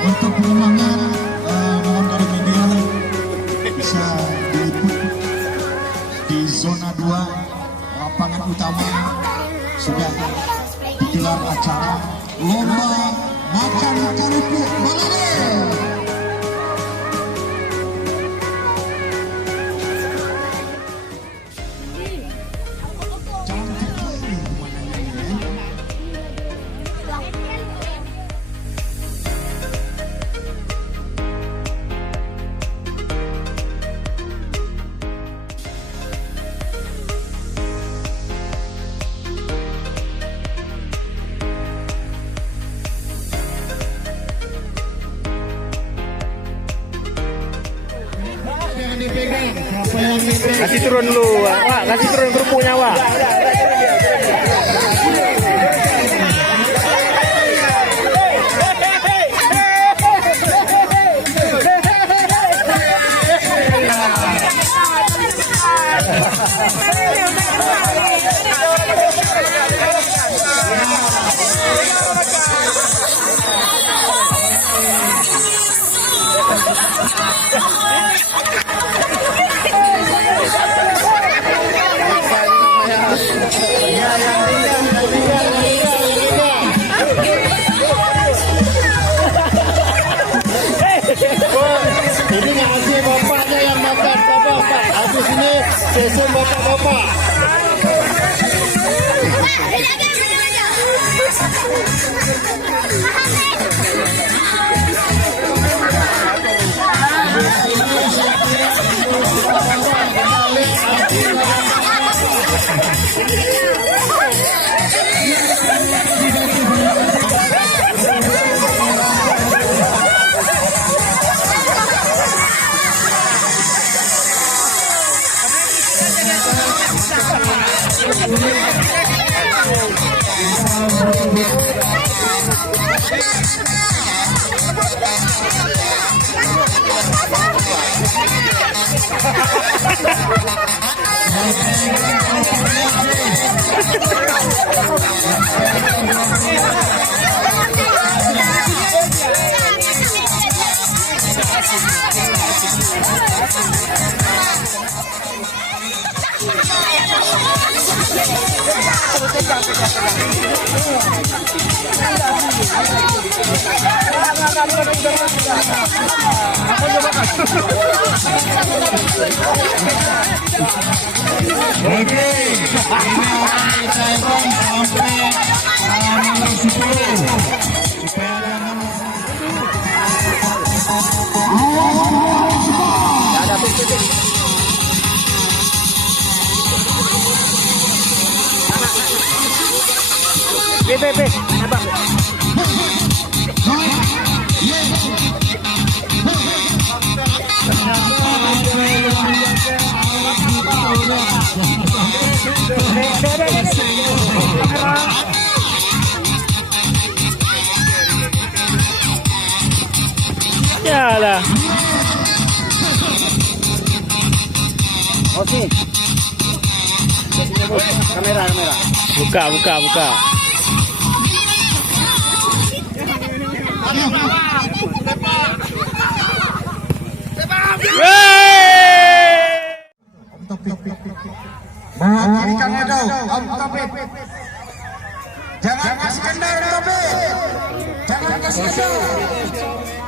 Untuk perumahan mohon dari media bisa diliput di zona 2 lapangan utama sudah digelar acara lomba makan kerupuk Balade. Kasih turun dulu, Wak. Kasih turun kerupuknya, Wak. Ini ngasih bapaknya yang makan, bapak. Habis ini susun bapak-bapak. Oke, ini akan dicairkan sampai nomor 10 supaya jangan Yalah. Oke. Kamera. Buka. mewakili Kang Edo, Om Topik. Jangan kasih kendor, Topik. Jangan kasih kendor.